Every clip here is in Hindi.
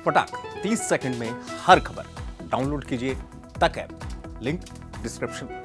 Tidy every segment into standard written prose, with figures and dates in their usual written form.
फटाक 30 सेकंड में हर खबर डाउनलोड कीजिए तक ऐप, लिंक डिस्क्रिप्शन में।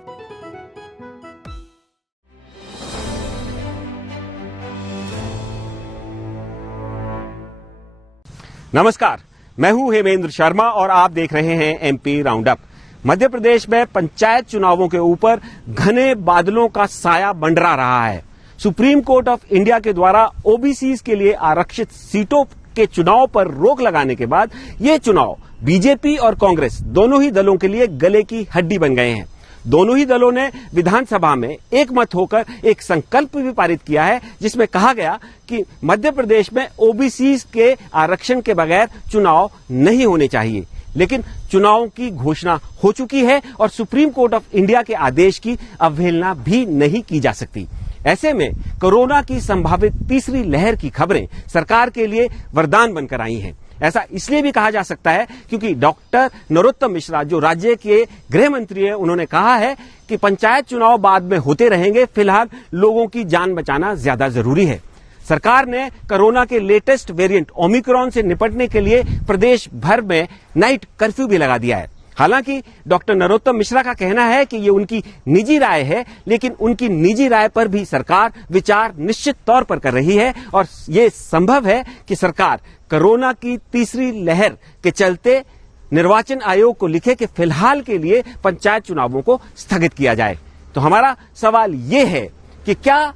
नमस्कार, मैं हूं हेमेंद्र शर्मा और आप देख रहे हैं MP round up. Madhya Pradesh में पंचायत चुनावों के ऊपर घने बादलों का साया मंडरा रहा है। सुप्रीम कोर्ट ऑफ इंडिया के द्वारा ओबीसी के लिए आरक्षित सीटों के चुनाव पर रोक लगाने के बाद ये चुनाव बीजेपी और कांग्रेस दोनों ही दलों के लिए गले की हड्डी बन गए हैं। दोनों ही दलों ने विधानसभा में एक मत होकर एक संकल्प भी पारित किया है, जिसमें कहा गया कि मध्य प्रदेश में ओबीसी के आरक्षण के बगैर चुनाव नहीं होने चाहिए। लेकिन चुनाव की घोषणा हो चुकी है और सुप्रीम कोर्ट ऑफ इंडिया के आदेश की अवहेलना भी नहीं की जा सकती। ऐसे में कोरोना की संभावित तीसरी लहर की खबरें सरकार के लिए वरदान बनकर आई हैं। ऐसा इसलिए भी कहा जा सकता है क्योंकि डॉक्टर नरोत्तम मिश्रा, जो राज्य के गृह मंत्री हैं, उन्होंने कहा है कि पंचायत चुनाव बाद में होते रहेंगे, फिलहाल लोगों की जान बचाना ज्यादा जरूरी है। सरकार ने कोरोना के लेटेस्ट वेरिएंट ओमिक्रॉन से निपटने के लिए प्रदेश भर में नाइट कर्फ्यू भी लगा दिया है। हालांकि डॉक्टर नरोत्तम मिश्रा का कहना है कि ये उनकी निजी राय है, लेकिन उनकी निजी राय पर भी सरकार विचार निश्चित तौर पर कर रही है और ये संभव है कि सरकार कोरोना की तीसरी लहर के चलते निर्वाचन आयोग को लिखे कि फिलहाल के लिए पंचायत चुनावों को स्थगित किया जाए। तो हमारा सवाल ये है कि क्या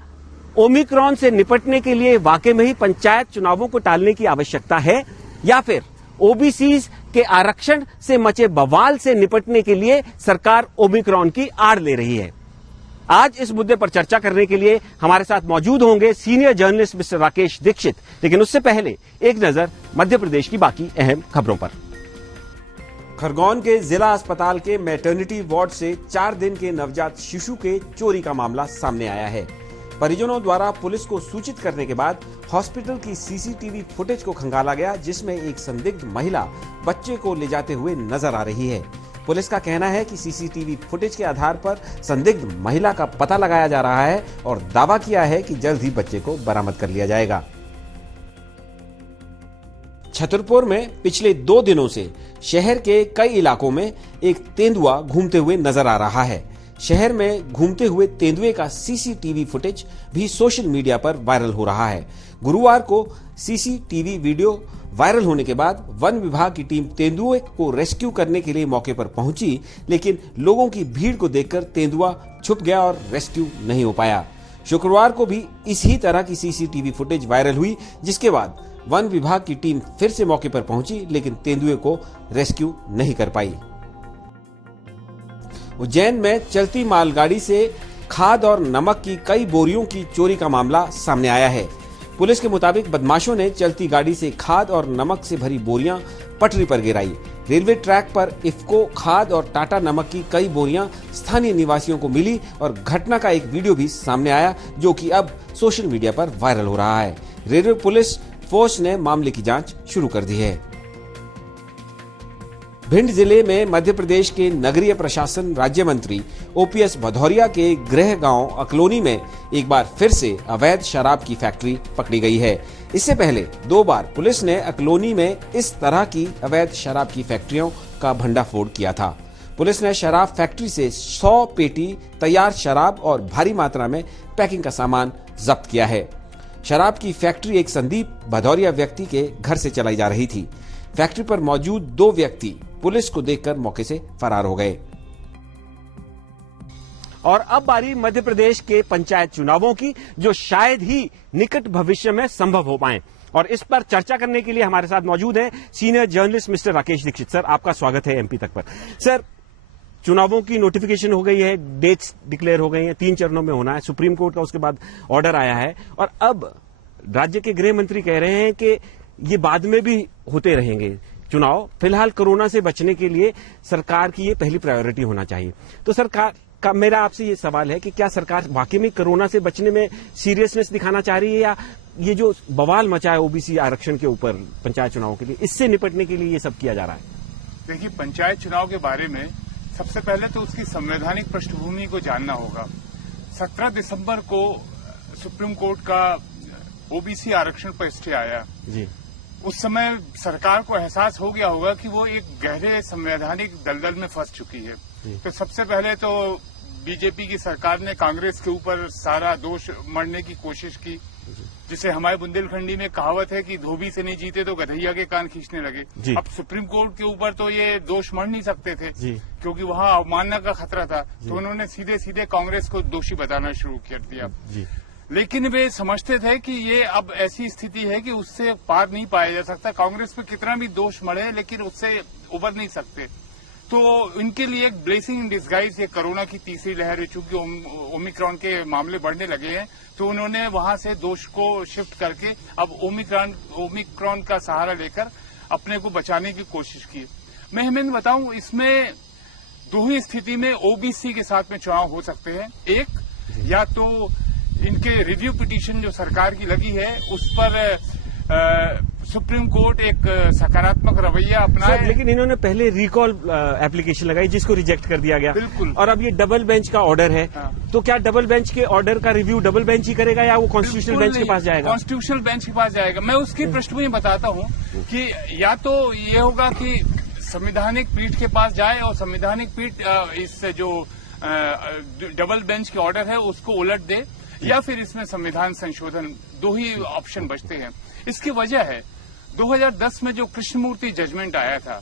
ओमिक्रॉन से निपटने के लिए वाकई में ही पंचायत चुनावों को टालने की आवश्यकता है, या फिर ओबीसी के आरक्षण से मचे बवाल से निपटने के लिए सरकार ओमिक्रॉन की आड़ ले रही है। आज इस मुद्दे पर चर्चा करने के लिए हमारे साथ मौजूद होंगे senior journalist mister Rakesh Dikshit. लेकिन उससे पहले एक नजर मध्य प्रदेश की बाकी अहम खबरों पर। खरगोन के जिला अस्पताल के मैटरनिटी वार्ड से 4 दिन के नवजात शिशु के चोरी का मामला सामने आया है। परिजनों द्वारा पुलिस को सूचित करने के बाद हॉस्पिटल की सीसीटीवी फुटेज को खंगाला गया, जिसमें एक संदिग्ध महिला बच्चे को ले जाते हुए नजर आ रही है। पुलिस का कहना है कि सीसीटीवी फुटेज के आधार पर संदिग्ध महिला का पता लगाया जा रहा है और दावा किया है कि जल्द ही बच्चे को बरामद कर लिया जाएगा। छतरपुर में पिछले 2 दिनों से शहर के कई इलाकों में एक तेंदुआ घूमते हुए नजर आ रहा है। शहर में घूमते हुए तेंदुए का सीसीटीवी फुटेज भी सोशल मीडिया पर वायरल हो रहा है। गुरुवार को सीसीटीवी वीडियो वायरल होने के बाद वन विभाग की टीम तेंदुए को रेस्क्यू करने के लिए मौके पर पहुंची, लेकिन लोगों की भीड़ को देखकर तेंदुआ छुप गया और रेस्क्यू नहीं हो पाया। शुक्रवार को भी इसी तरह की सीसीटीवी फुटेज वायरल हुई, जिसके बाद वन विभाग की टीम फिर से मौके पर पहुंची, लेकिन तेंदुए को रेस्क्यू नहीं कर पाई। उज्जैन में चलती मालगाड़ी से खाद और नमक की कई बोरियों की चोरी का मामला सामने आया है। पुलिस के मुताबिक बदमाशों ने चलती गाड़ी से खाद और नमक से भरी बोरियां पटरी पर गिराई। रेलवे ट्रैक पर इफ्को खाद और टाटा नमक की कई बोरियां स्थानीय निवासियों को मिली और घटना का एक वीडियो भी सामने आया, जो कि अब सोशल मीडिया पर वायरल हो रहा है। रेलवे पुलिस फोर्स ने मामले की जांच शुरू कर दी है। भिंड जिले में मध्य प्रदेश के नगरीय प्रशासन राज्य मंत्री ओपीएस भदौरिया के गृह गांव अकलोनी में एक बार फिर से अवैध शराब की फैक्ट्री पकड़ी गई है। इससे पहले 2 बार पुलिस ने अकलोनी में इस तरह की अवैध शराब की फैक्ट्रियों का भंडाफोड़ किया था। पुलिस ने शराब फैक्ट्री से 100 पेटी तैयार शराब और भारी मात्रा में पैकिंग का सामान जब्त किया है। शराब की फैक्ट्री एक संदीप भदौरिया व्यक्ति के घर से चलाई जा रही थी। फैक्ट्री पर मौजूद 2 व्यक्ति पुलिस को देखकर मौके से फरार हो गए। और अब बारी मध्य प्रदेश के पंचायत चुनावों की, जो शायद ही निकट भविष्य में संभव हो पाए। और इस पर चर्चा करने के लिए हमारे साथ मौजूद हैं senior journalist mister Rakesh Dikshit. Sir, आपका स्वागत है एमपी तक पर। सर, चुनावों की नोटिफिकेशन हो गई है, डेट्स डिक्लेयर हो गई हैं, 3 चरणों में होना है। सुप्रीम कोर्ट का उसके बाद ऑर्डर आया है और अब राज्य के गृह मंत्री कह रहे हैं कि ये बाद में भी होते रहेंगे चुनाव। फिलहाल कोरोना से बचने के लिए सरकार की ये पहली प्रायोरिटी होना चाहिए। तो सरकार का मेरा आपसे ये सवाल है कि क्या सरकार वाकई में कोरोना से बचने में सीरियसनेस दिखाना चाह रही है, या ये जो बवाल मचा है ओबीसी आरक्षण के ऊपर पंचायत चुनाव के लिए, इससे निपटने के लिए ये सब किया जा रहा है? देखिए, पंचायत चुनाव के बारे में सबसे पहले तो उसकी संवैधानिक पृष्ठभूमि को जानना होगा। 17 दिसंबर को सुप्रीम कोर्ट का ओबीसी आरक्षण पर स्टे आया जी। उस समय सरकार को एहसास हो गया होगा कि वो एक गहरे संवैधानिक दलदल में फंस चुकी है। तो सबसे पहले तो बीजेपी की सरकार ने कांग्रेस के ऊपर सारा दोष मढ़ने की कोशिश की, जिसे हमारे बुंदेलखंडी में कहावत है कि धोबी से नहीं जीते तो गधैया के कान खींचने लगे। अब सुप्रीम कोर्ट के ऊपर तो ये दोष मढ़ नहीं सकते थे क्योंकि वहां अवमानना का खतरा था, तो उन्होंने सीधे सीधे कांग्रेस को दोषी बताना शुरू कर दिया। लेकिन वे समझते थे कि ये अब ऐसी स्थिति है कि उससे पार नहीं पाया जा सकता। कांग्रेस पे कितना भी दोष मढ़े लेकिन उससे उबर नहीं सकते। तो इनके लिए एक ब्लेसिंग इन डिस्गाइज ये कोरोना की तीसरी लहर है, चूंकि ओमिक्रॉन के मामले बढ़ने लगे हैं तो उन्होंने वहां से दोष को शिफ्ट करके अब ओमिक्रॉन का सहारा लेकर अपने को बचाने की कोशिश की। मैं हेमेंद्र बताऊं, इसमें दो ही स्थिति में ओबीसी के साथ में चुनाव हो सकते हैं। एक, या तो इनके रिव्यू पिटीशन जो सरकार की लगी है उस पर सुप्रीम कोर्ट एक सकारात्मक रवैया अपनाए। लेकिन इन्होंने पहले रिकॉल एप्लीकेशन लगाई जिसको रिजेक्ट कर दिया गया। बिल्कुल। और अब ये डबल बेंच का ऑर्डर है। हाँ। तो क्या डबल बेंच के ऑर्डर का रिव्यू डबल बेंच ही करेगा या वो कॉन्स्टिट्यूशनल बेंच के पास जाएगा? कॉन्स्टिट्यूशनल बेंच के पास जाएगा। मैं उसकी पृष्ठभूमि बताता हूं कि या तो ये होगा कि संवैधानिक पीठ के पास जाए और संवैधानिक पीठ इस जो डबल बेंच के ऑर्डर है उसको उलट दे, या फिर इसमें संविधान संशोधन, दो ही ऑप्शन बचते हैं। इसकी वजह है 2010 में जो कृष्णमूर्ति जजमेंट आया था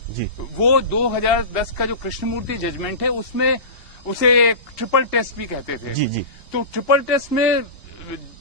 वो 2010 का जो कृष्णमूर्ति जजमेंट है उसमें उसे ट्रिपल टेस्ट भी कहते थे। जी। तो ट्रिपल टेस्ट में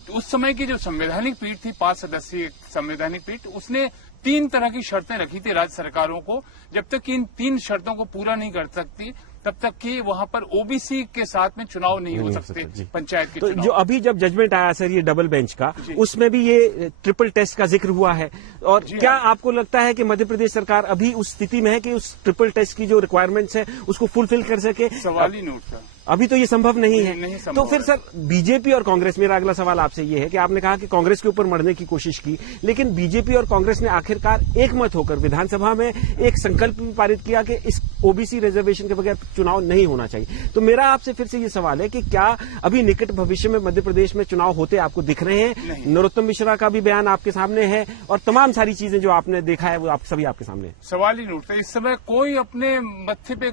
उस समय की जो संवैधानिक पीठ थी, 5 सदस्यीय संवैधानिक पीठ, उसने 3 तरह की शर्तें रखी थी राज्य सरकारों को। जब तक कि इन 3 शर्तों को पूरा नहीं कर सकती तब तक कि वहां पर ओबीसी के साथ में चुनाव नहीं हो सकते पंचायत के तो चुनाव। जो अभी जब जजमेंट आया सर ये डबल बेंच का, उसमें भी ये ट्रिपल टेस्ट का जिक्र हुआ है। और क्या आपको लगता है कि मध्य प्रदेश सरकार अभी उस स्थिति में है कि उस ट्रिपल टेस्ट की जो रिक्वायरमेंट्स है उसको फुलफिल कर सके? सवाल ही नहीं उठता। अभी तो ये संभव नहीं है। नहीं संभव तो फिर सर बीजेपी और कांग्रेस, मेरा अगला सवाल आपसे ये है कि आपने कहा कि कांग्रेस के ऊपर मरने की कोशिश की, लेकिन बीजेपी और कांग्रेस ने आखिरकार एकमत होकर विधानसभा में एक संकल्प भी पारित किया कि इस ओबीसी रिजर्वेशन के बगैर चुनाव नहीं होना चाहिए। तो मेरा आपसे फिर से ये सवाल है कि क्या अभी निकट भविष्य में मध्य प्रदेश में चुनाव होते आपको दिख रहे हैं? नरोत्तम मिश्रा का भी बयान आपके सामने है और तमाम सारी चीजें जो आपने देखा है वो आप सभी आपके सामने है। सवाल ही नहीं उठता। इस समय कोई अपने मत्थे पे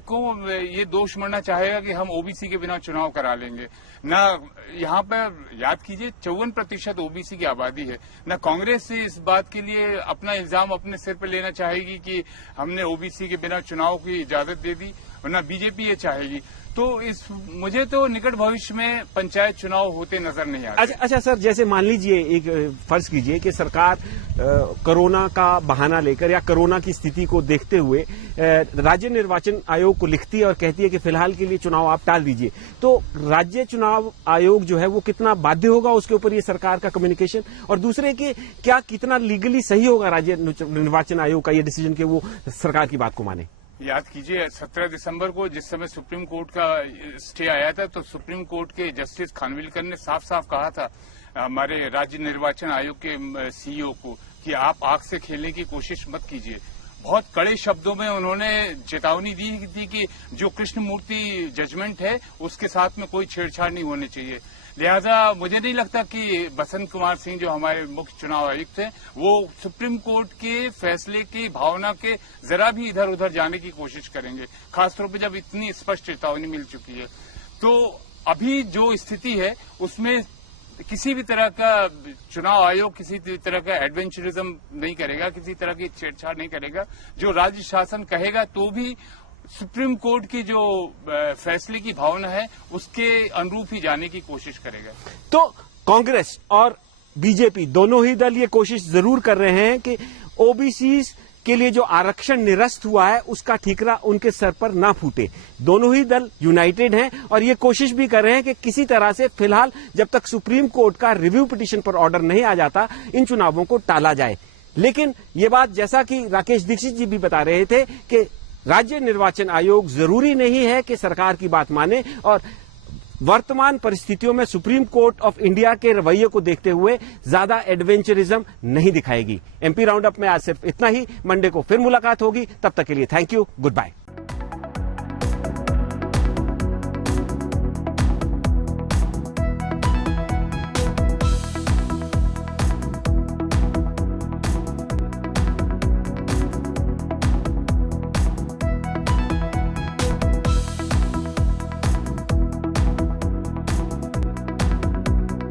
ये दोष मढ़ना चाहेगा कि हम ओबीसी के बिना चुनाव करा लेंगे ना। यहाँ पर याद कीजिए 54% ओबीसी की आबादी है। न कांग्रेस से इस बात के लिए अपना इल्जाम अपने सिर पर लेना चाहेगी कि हमने ओबीसी के बिना चुनाव की इजाजत दे दी, और न बीजेपी ये चाहेगी। तो मुझे तो निकट भविष्य में पंचायत चुनाव होते नजर नहीं आते। अच्छा सर, जैसे मान लीजिए एक फर्ज कीजिए कि सरकार कोरोना का बहाना लेकर या कोरोना की स्थिति को देखते हुए राज्य निर्वाचन आयोग को लिखती है और कहती है कि फिलहाल के लिए चुनाव आप टाल दीजिए, तो राज्य चुनाव आयोग जो है वो कितना बाध्य होगा उसके ऊपर ये सरकार का कम्युनिकेशन? और दूसरे कि क्या कितना लीगली सही होगा राज्य निर्वाचन आयोग का ये डिसीजन कि वो सरकार की बात को माने? याद कीजिए 17 दिसंबर को जिस समय सुप्रीम कोर्ट का स्टे आया था तो सुप्रीम कोर्ट के जस्टिस खानविलकर ने साफ साफ कहा था हमारे राज्य निर्वाचन आयोग के सीईओ को कि आप आग से खेलने की कोशिश मत कीजिए। बहुत कड़े शब्दों में उन्होंने चेतावनी दी थी कि जो कृष्णमूर्ति जजमेंट है उसके साथ में कोई छेड़छाड़ नहीं होनी चाहिए। लिहाजा मुझे नहीं लगता कि बसंत कुमार सिंह जो हमारे मुख्य चुनाव आयुक्त हैं वो सुप्रीम कोर्ट के फैसले की भावना के जरा भी इधर उधर जाने की कोशिश करेंगे, खासतौर पर जब इतनी स्पष्ट चेतावनी मिल चुकी है। तो अभी जो स्थिति है उसमें किसी भी तरह का चुनाव आयोग किसी तरह का एडवेंचरिज्म नहीं करेगा, किसी तरह की छेड़छाड़ नहीं करेगा। जो राज्य शासन कहेगा तो भी सुप्रीम कोर्ट की जो फैसले की भावना है उसके अनुरूप ही जाने की कोशिश करेगा। तो कांग्रेस और बीजेपी दोनों ही दल ये कोशिश जरूर कर रहे हैं कि ओबीसी के लिए जो आरक्षण निरस्त हुआ है उसका ठीकरा उनके सर पर ना फूटे। दोनों ही दल यूनाइटेड हैं और ये कोशिश भी कर रहे हैं कि किसी तरह से फिलहाल जब तक सुप्रीम कोर्ट का रिव्यू पिटीशन पर ऑर्डर नहीं आ जाता इन चुनावों को टाला जाए। लेकिन ये बात जैसा कि राकेश दीक्षित जी भी बता रहे थे कि राज्य निर्वाचन आयोग जरूरी नहीं है कि सरकार की बात माने और वर्तमान परिस्थितियों में सुप्रीम कोर्ट ऑफ इंडिया के रवैये को देखते हुए ज्यादा एडवेंचरिज्म नहीं दिखाएगी। एमपी राउंड अप में आज सिर्फ इतना ही। मंडे को फिर मुलाकात होगी, तब तक के लिए थैंक यू, गुड बाय।